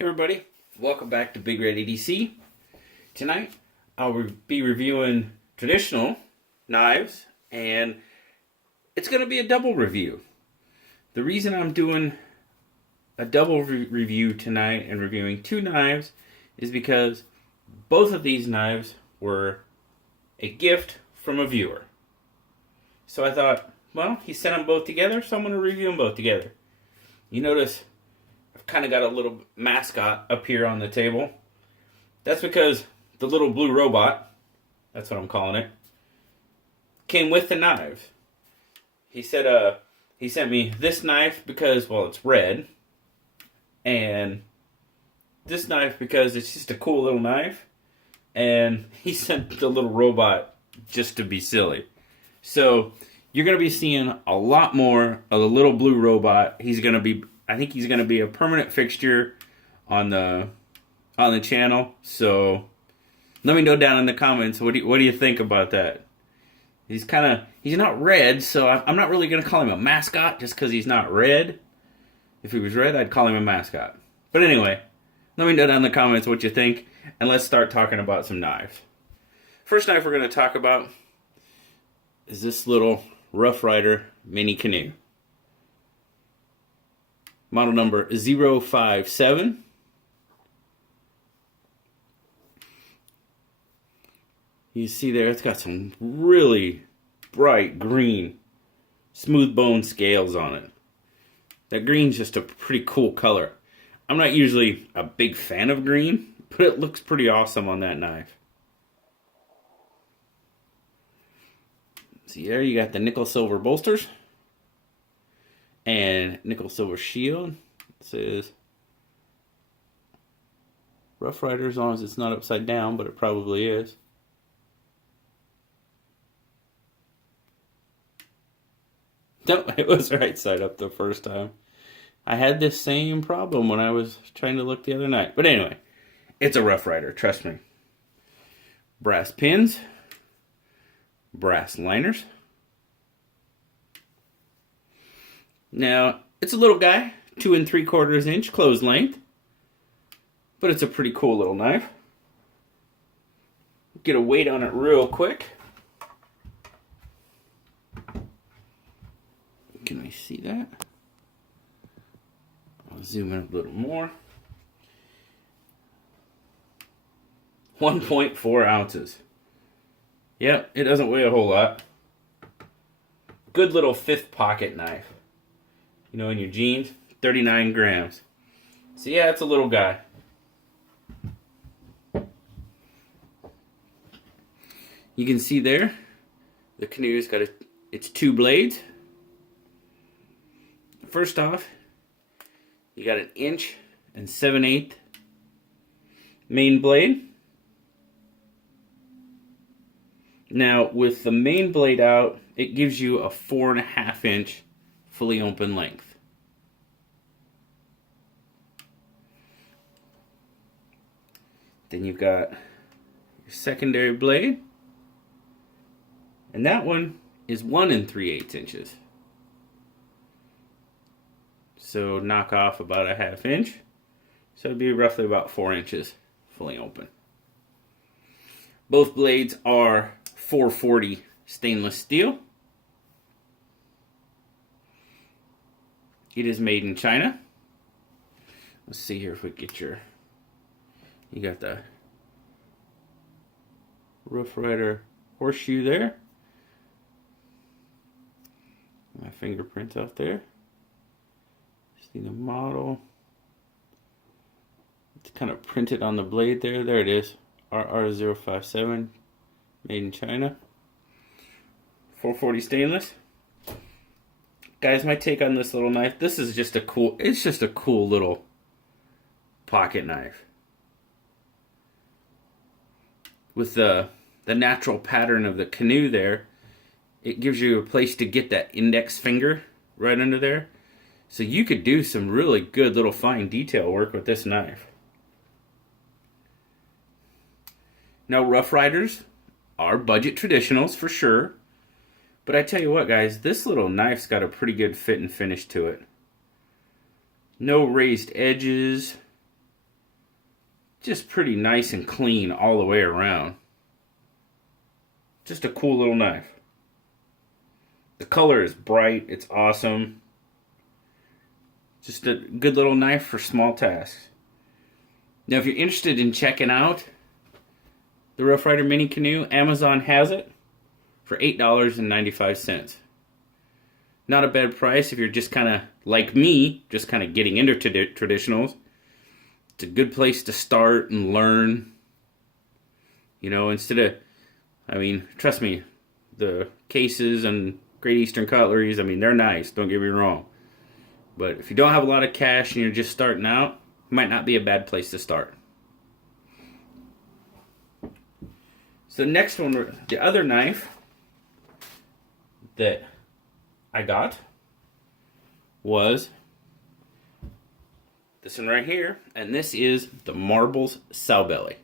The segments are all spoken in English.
Hey everybody, welcome back to Big Red EDC. Tonight I'll be reviewing traditional knives, and it's going to be a double review. The reason I'm doing a double review tonight and reviewing two knives is because both of these knives were a gift from a viewer. So I thought, well, he sent them both together, so I'm going to review them both together. You notice I've kind of got a little mascot up here on the table. That's because the little blue robot, that's what I'm calling it, came with the knives. He said he sent me this knife because, well, it's red, and this knife because it's just a cool little knife, and he sent the little robot just to be silly. So you're going to be seeing a lot more of the little blue robot. I think he's going to be a permanent fixture on the channel. So let me know down in the comments, what do you think about that? He's not red, so I'm not really going to call him a mascot just because he's not red. If he was red, I'd call him a mascot. But anyway, let me know down in the comments what you think, and let's start talking about some knives. First knife we're going to talk about is this little Rough Rider mini canoe. Model number 057. You see there, it's got some really bright green, smooth bone scales on it. That green's just a pretty cool color. I'm not usually a big fan of green, but it looks pretty awesome on that knife. See there, you got the nickel silver bolsters and nickel silver shield. It says Rough Rider, as long as it's not upside down, but it probably is. No, it was right side up the first time. I had this same problem when I was trying to look the other night. But anyway, it's a Rough Rider, trust me. Brass pins, brass liners. Now, it's a little guy, 2 3/4 inch closed length, but it's a pretty cool little knife. Get a weight on it real quick. Can we see that? I'll zoom in a little more. 1.4 ounces. Yep, it doesn't weigh a whole lot. Good little fifth pocket knife. You know, in your jeans, 39 grams. So yeah, it's a little guy. You can see there, the canoe's got its two blades. First off, you got 1 7/8 inch main blade. Now, with the main blade out, it gives you a 4.5 inch fully open length. Then you've got your secondary blade, and that one is 1 3/8 inches. So knock off about a 1/2 inch. So it'd be roughly about 4 inches fully open. Both blades are 440 stainless steel. It is made in China. Let's see here if we get you got the Rough Rider horseshoe there. My fingerprint out there. See the model. It's kind of printed on the blade there. There it is. RR057, made in China. 440 stainless. Guys, my take on this little knife, it's just a cool little pocket knife. With the natural pattern of the canoe there, it gives you a place to get that index finger right under there. So you could do some really good little fine detail work with this knife. Now, Rough Riders are budget traditionals for sure. But I tell you what, guys, this little knife's got a pretty good fit and finish to it. No raised edges. just pretty nice and clean all the way around. Just a cool little knife. The color is bright, it's awesome. Just a good little knife for small tasks. Now if you're interested in checking out the Rough Rider Mini Canoe, Amazon has it for $8.95. Not a bad price if you're just kind of like me, just kind of getting into traditionals. It's a good place to start and learn. You know, instead of, I mean, trust me, the cases and Great Eastern Cutleries, I mean, they're nice, don't get me wrong. But if you don't have a lot of cash and you're just starting out, it might not be a bad place to start. So the next one, the other knife that I got was this one right here, and this is the Marbles Sowbelly.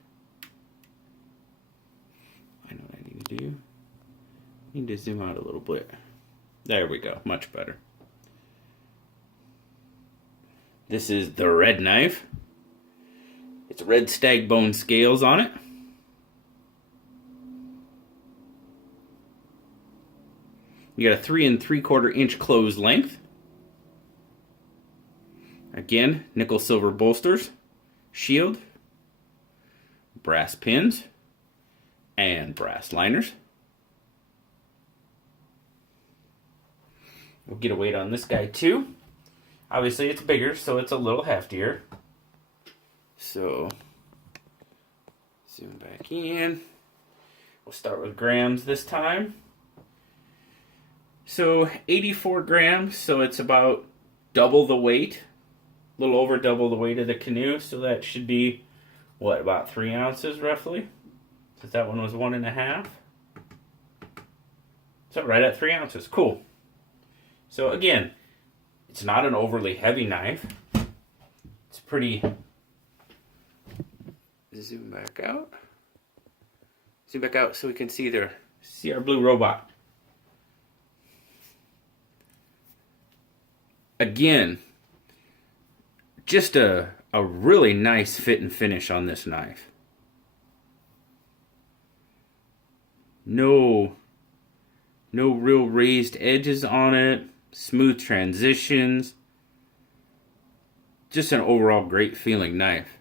I know what I need to do. I need to zoom out a little bit. There we go, much better. This is the red knife. It's red stag bone scales on it. You got a 3 3/4 inch closed length. Again, nickel silver bolsters, shield, brass pins, and brass liners. We'll get a weight on this guy too. Obviously it's bigger, so it's a little heftier. So, zoom back in. We'll start with grams this time. So 84 grams, so it's about double the weight. A little over double the weight of the Canoe, so that should be, what, about 3 ounces roughly? Because that one was 1.5. So right at 3 ounces, cool. So again, it's not an overly heavy knife. It's pretty, zoom back out. Zoom back out so we can see our blue robot. Again, just a really nice fit and finish on this knife. No real raised edges on it. Smooth transitions. Just an overall great feeling knife.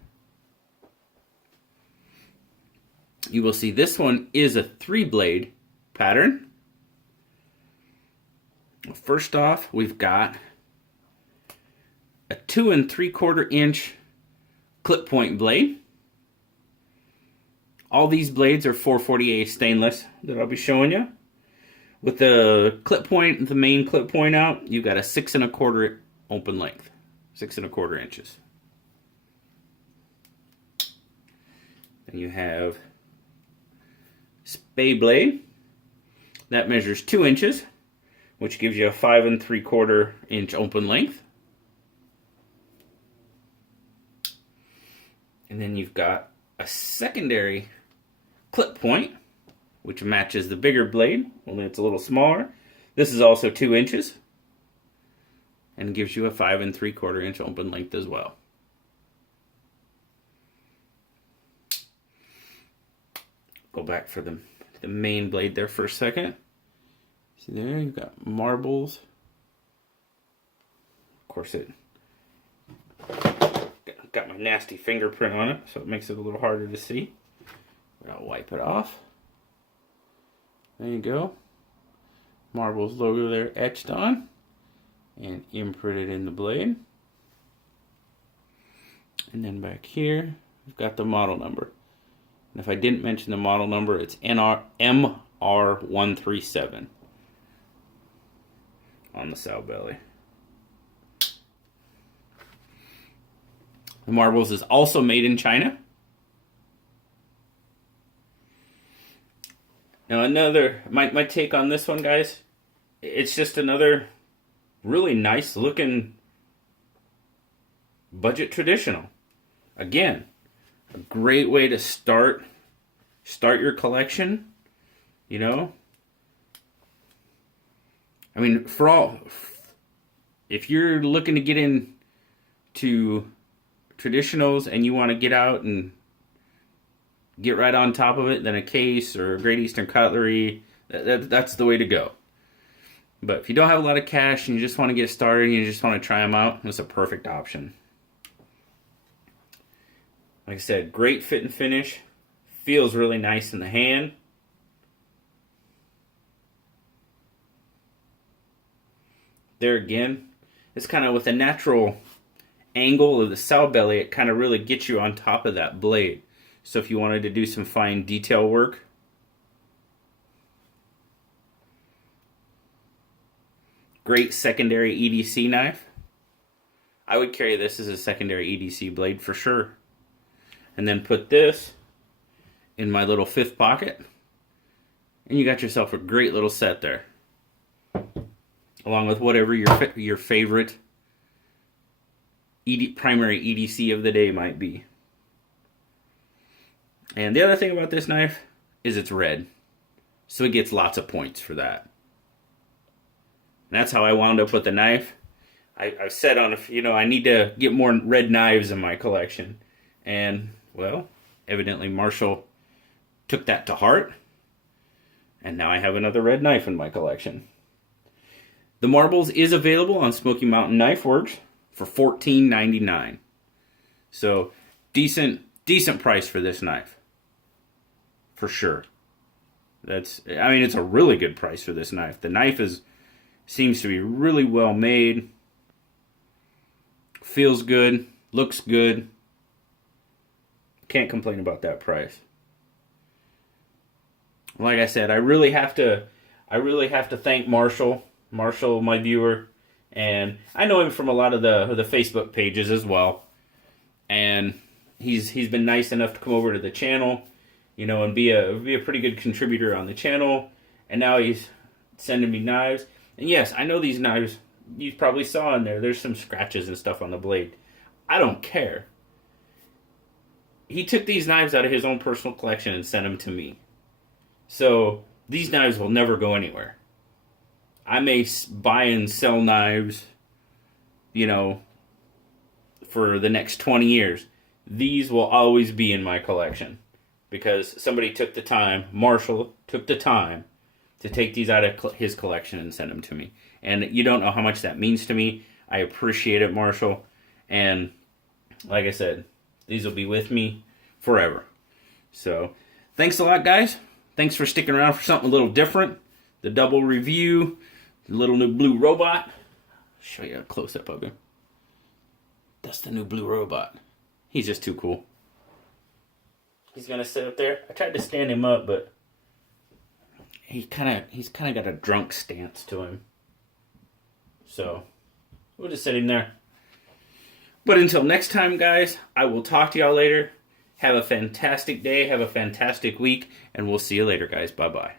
You will see this one is a 3-blade pattern. First off, we've got a 2 3/4 inch clip point blade. All these blades are 440A stainless that I'll be showing you. With the clip point, the main clip point out, you've got a 6 1/4 open length, 6 1/4 inches. Then you have spay blade that measures 2 inches, which gives you a 5 3/4 inch open length. And then you've got a secondary clip point, which matches the bigger blade, only it's a little smaller. This is also 2 inches and gives you a 5 3/4 inch open length as well. Go back for the main blade there for a second. See there, you've got marbles. Of course, it got my nasty fingerprint on it, so it makes it a little harder to see. But I'll wipe it off. There you go. Marbles logo there etched on and imprinted in the blade. And then back here, we've got the model number. And if I didn't mention the model number, it's MR137 on the Sowbelly. The Marbles is also made in China. Now my take on this one, guys, it's just another really nice looking budget traditional. Again, a great way to start your collection, you know. I mean, if you're looking to get into traditionals and you want to get out and get right on top of it than a case or a Great Eastern Cutlery. That's the way to go. But if you don't have a lot of cash and you just want to get started and you just want to try them out, it's a perfect option. Like I said, great fit and finish. Feels really nice in the hand. There again, it's kind of with a natural angle of the sow belly, it kind of really gets you on top of that blade. So if you wanted to do some fine detail work, great secondary EDC knife. I would carry this as a secondary EDC blade for sure. And then put this in my little fifth pocket. And you got yourself a great little set there. Along with whatever your favorite primary EDC of the day might be. And the other thing about this knife is it's red. So it gets lots of points for that. And that's how I wound up with the knife. I've said I need to get more red knives in my collection. And, well, evidently Marshall took that to heart. And now I have another red knife in my collection. The Marbles is available on Smoky Mountain Knife Works for $14.99. So, decent price for this knife. For sure. It's a really good price for this knife. The knife seems to be really well made. Feels good. Looks good. Can't complain about that price. Like I said, I really have to thank Marshall, my viewer, and I know him from a lot of the Facebook pages as well. And he's been nice enough to come over to the channel, and be a pretty good contributor on the channel. And now he's sending me knives. And yes, I know these knives, you probably saw in there, there's some scratches and stuff on the blade. I don't care. He took these knives out of his own personal collection and sent them to me. So, these knives will never go anywhere. I may buy and sell knives, for the next 20 years. These will always be in my collection. Because somebody took the time, Marshall took the time, to take these out of his collection and send them to me. And you don't know how much that means to me. I appreciate it, Marshall. And, like I said, these will be with me forever. So, thanks a lot, guys. Thanks for sticking around for something a little different. The double review, the little new blue robot. I'll show you a close-up of him. That's the new blue robot. He's just too cool. He's gonna sit up there. I tried to stand him up, but he's kind of got a drunk stance to him. So we'll just sit him there. But until next time, guys, I will talk to y'all later. Have a fantastic day, have a fantastic week, and we'll see you later, guys. Bye-bye.